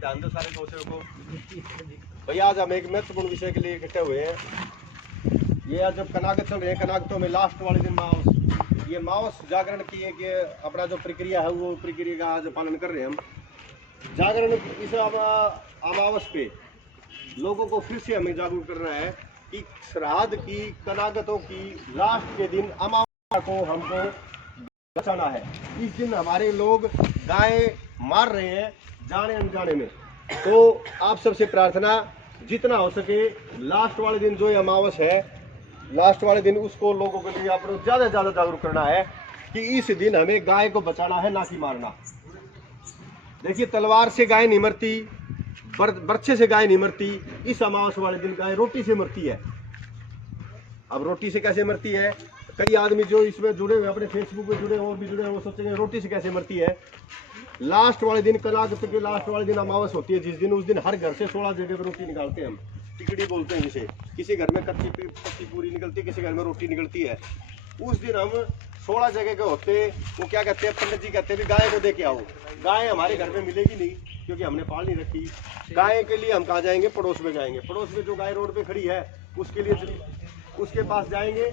ध्यान दो सारे दोस्तों को। भैया आज हम एक महत्वपूर्ण विषय के लिए इकट्ठे हुए हैं। ये आज जब कनागत चल रहे हैं, कनागतों में लास्ट वाले दिन मावस, ये मावस जागरण की एक अपना जो प्रक्रिया है वो प्रक्रिया का आज पालन कर रहे हैं हम। जागरण इस अमावस पे लोगों को फिर से हमें जागरूक करना है कि श्राद्ध की कनागतों की लास्ट के दिन अमावस को हमको बचाना है। इस दिन हमारे लोग गाय मार रहे हैं जाने अनजाने में। तो आप सबसे प्रार्थना, जितना हो सके लास्ट वाले दिन जो अमावस है, लास्ट वाले दिन उसको लोगों के लिए आपको ज़्यादा से ज़्यादा जागरूक करना है कि इस दिन हमें गाय को बचाना है, ना कि मारना। देखिए, तलवार से गाय नहीं मरती, बर्छे से गाय नहीं मरती। इस अमावस वाले दिन गाय रोटी से मरती है। अब रोटी से कैसे मरती है? कई आदमी जो इसमें जुड़े हुए, अपने फेसबुक पे जुड़े और भी जुड़े हैं, वो सोचेंगे रोटी से कैसे मरती है। लास्ट वाले दिन, कनागत के लास्ट वाले दिन अमावस होती है जिस दिन, उस दिन हर घर से 16 जगह पर रोटी निकालते हैं हम। टिकड़ी बोलते हैं जिसे। किसी घर में कच्ची पूरी निकलती है, किसी घर में रोटी निकलती है। उस दिन हम 16 जगह के होते, वो क्या कहते हैं, पंडित जी कहते हैं भी गाय को दे के आओ। गाय हमारे घर में मिलेगी नहीं क्योंकि हमने पाल नहीं रखी। गाय के लिए हम कहाँ जाएंगे? पड़ोस में जाएंगे। पड़ोस में जो गाय रोड पे खड़ी है उसके लिए उसके पास जाएंगे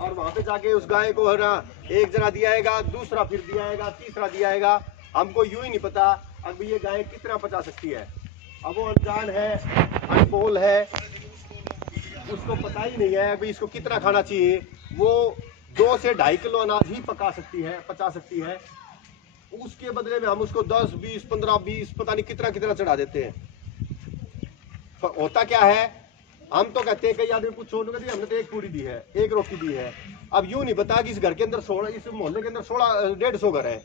और वहाँ पे जाके उस गाय को है ना, एक जना दिया आएगा, दूसरा फिर दिया आएगा, तीसरा दिया आएगा। हमको यूं ही नहीं पता अब ये गाय कितना पचा सकती है। अब वो अनजान है, अनबोल है, उसको पता ही नहीं है अभी इसको कितना खाना चाहिए। वो 2 से 2.5 किलो अनाज ही पचा सकती है। उसके बदले में हम उसको 10, 20, 15, 20 पता नहीं कितना चढ़ा देते हैं। होता क्या है, हम तो कहते हैं, कई आदमी पूछो हमने तो एक पूरी दी है, एक रोटी दी है। अब यूं नहीं पता कि इस घर के अंदर 16, इस मोहल्ले के अंदर 150 घर है,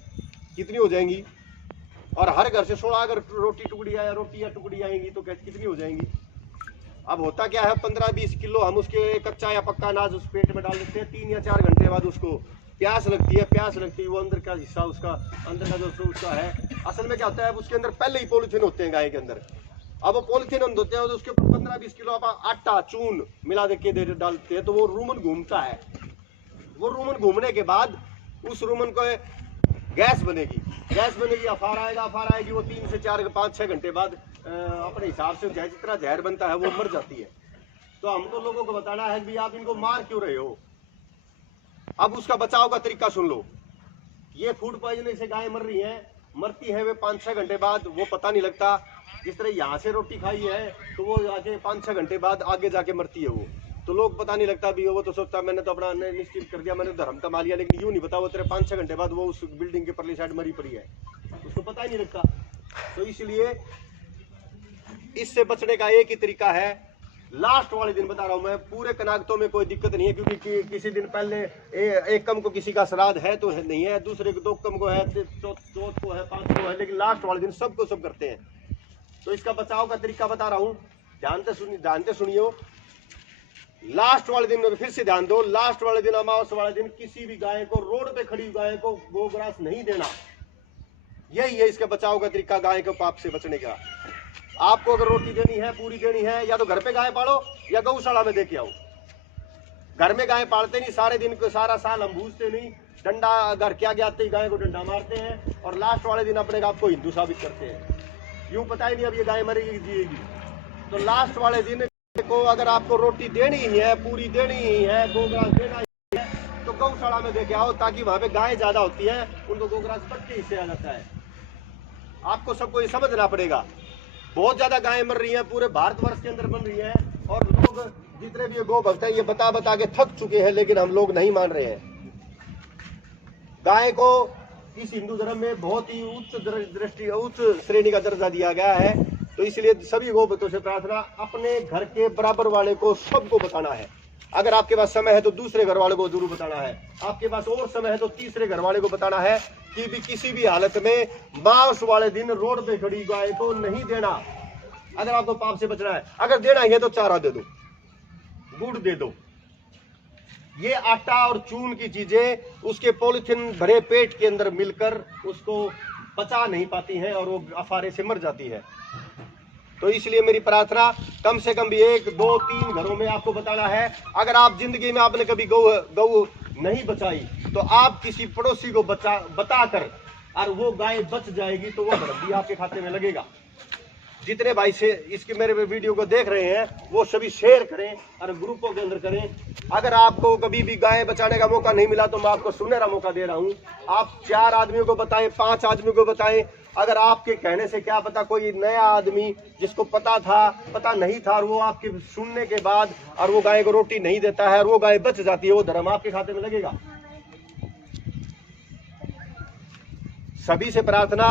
कितनी हो जाएंगी। और हर घर से 16 अगर रोटी या टुकड़ी आएंगी तो कितनी हो जाएंगी। अब होता क्या है, 15-20 किलो हम उसके कच्चा या पक्का अनाज उस पेट में डाल देते हैं। 3 या 4 घंटे बाद उसको प्यास लगती है, वो अंदर का हिस्सा उसका अंदर का जो उसका है, असल में क्या होता है, उसके अंदर पहले ही पॉलीथीन होते हैं गाय के अंदर। अब वो पॉलीथीन हम धोते हैं तो उसके ऊपर 15-20 किलो आप आटा चून मिला के डालते हैं, तो वो रूमन घूमता है। वो रूमन घूमने के बाद उस रूमन को गैस बनेगी, अफार आएगी। वो 3 से 4, 5, 6 घंटे बाद अपने हिसाब से जितना जहर बनता है वो मर जाती है। तो हमको लोगों को बताना है कि आप इनको मार क्यों रहे हो। अब उसका बचाव का तरीका सुन लो। ये फूड पॉइजनिंग से गाय मरती है वे 5-6 घंटे बाद, वो पता नहीं लगता। जिस तरह यहाँ से रोटी खाई है तो वो आके 5-6 घंटे बाद आगे जाके मरती है वो, तो लोग पता नहीं लगता भी। वो तो सोचता मैंने तो अपना निश्चित कर दिया, मैंने धर्म कमा लिया, लेकिन यूं नहीं पता वो तेरे 5-6 घंटे बाद वो उस बिल्डिंग के परली साइड मरी पड़ी है, उसको पता ही नहीं लगता। तो इसलिए इससे बचने का एक ही तरीका है, लास्ट वाले दिन बता रहा हूं मैं। पूरे कनागतों में कोई दिक्कत नहीं है, क्योंकि किसी दिन पहले एक कम को किसी का श्राद्ध है तो है नहीं है, दूसरे को 2 कम को है, चौथ को है, 5 को है, लेकिन लास्ट वाले दिन सबको सब करते हैं। तो इसका बचाव का तरीका बता रहा हूं, ध्यान से सुनियो। लास्ट वाले दिन में फिर से ध्यान दो, लास्ट वाले दिन, अमावस वाले दिन किसी भी गाय को, रोड पे खड़ी गाय को गोग्रास नहीं देना। यही है इसका बचाव का तरीका गाय के पाप से बचने का। आपको अगर रोटी देनी है, पूरी देनी है, या तो घर पे गाय पालो या गौशाला में देके आओ। घर में गाय पालते नहीं, सारे दिन को सारा साल हम भूजते नहीं, डंडा घर के आगे आते ही गाय को डंडा मारते हैं और लास्ट वाले दिन अपने आप को हिंदू साबित करते हैं। यूं पता ही नहीं अब ये गाय मरेगी जिएगी। तो लास्ट वाले दिन को अगर आपको रोटी देनी ही है, पूरी देनी ही है, गोग्रास देना ही है, तो गौशाला में देके आओ, ताकि वहां पे गाय ज्यादा होती है, उनको गोग्रास पट्टी हिस्से आ जाता है। आपको सबको ये समझना पड़ेगा। बहुत ज्यादा गायें मर रही हैं, पूरे भारतवर्ष के अंदर बन रही है, और लोग जितने भी गौ भक्त हैं ये बता के थक चुके हैं, लेकिन हम लोग नहीं मान रहे हैं। गाय को इस हिंदू धर्म में बहुत ही उच्च श्रेणी का दर्जा दिया गया है। तो इसलिए सभी गौ भक्तों से प्रार्थना, अपने घर के बराबर वाले को सबको बताना है। अगर आपके पास समय है तो दूसरे घर वाले को जरूर बताना है, आपके पास और समय है तो तीसरे घर वाले को बताना है कि भी किसी भी हालत में मांस वाले दिन रोड पे खड़ी गाय को नहीं देना। अगर आपको पाप से बचना है, अगर देना है तो चारा दे दो, गुड़ दे दो। ये आटा और चून की चीजें उसके पॉलिथीन भरे पेट के अंदर मिलकर उसको पचा नहीं पाती हैं और वो अफारे से मर जाती है। तो इसलिए मेरी प्रार्थना, कम से कम भी 1, 2, 3 घरों में आपको बताना है। अगर आप जिंदगी में आपने कभी गौ नहीं बचाई तो आप किसी पड़ोसी को बताकर और वो गाय बच जाएगी तो वो भी आपके खाते में लगेगा। जितने भाई से इसके मेरे वीडियो को देख रहे हैं वो सभी शेयर करें और ग्रुपों के अंदर करें। अगर आपको कभी भी गाय बचाने का मौका नहीं मिला तो मैं आपको सुनहरा मौका दे रहा हूं। आप 4 आदमियों को बताएं, 5 आदमियों को बताएं। अगर आपके कहने से क्या पता कोई नया आदमी जिसको पता था पता नहीं था और वो आपके सुनने के बाद और वो गाय को रोटी नहीं देता है और वो गाय बच जाती है, वो धर्म आपके खाते में लगेगा। सभी से प्रार्थना,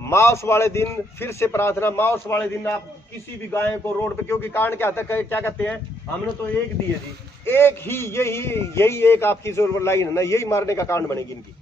माउस वाले दिन फिर से प्रार्थना, माउस वाले दिन आप किसी भी गाय को रोड पे, क्योंकि कारण क्या आता है, क्या कहते हैं हमने तो एक दी है जी, एक ही यही एक आपकी जो लाइन है ना, यही मारने का कारण बनेगी इनकी।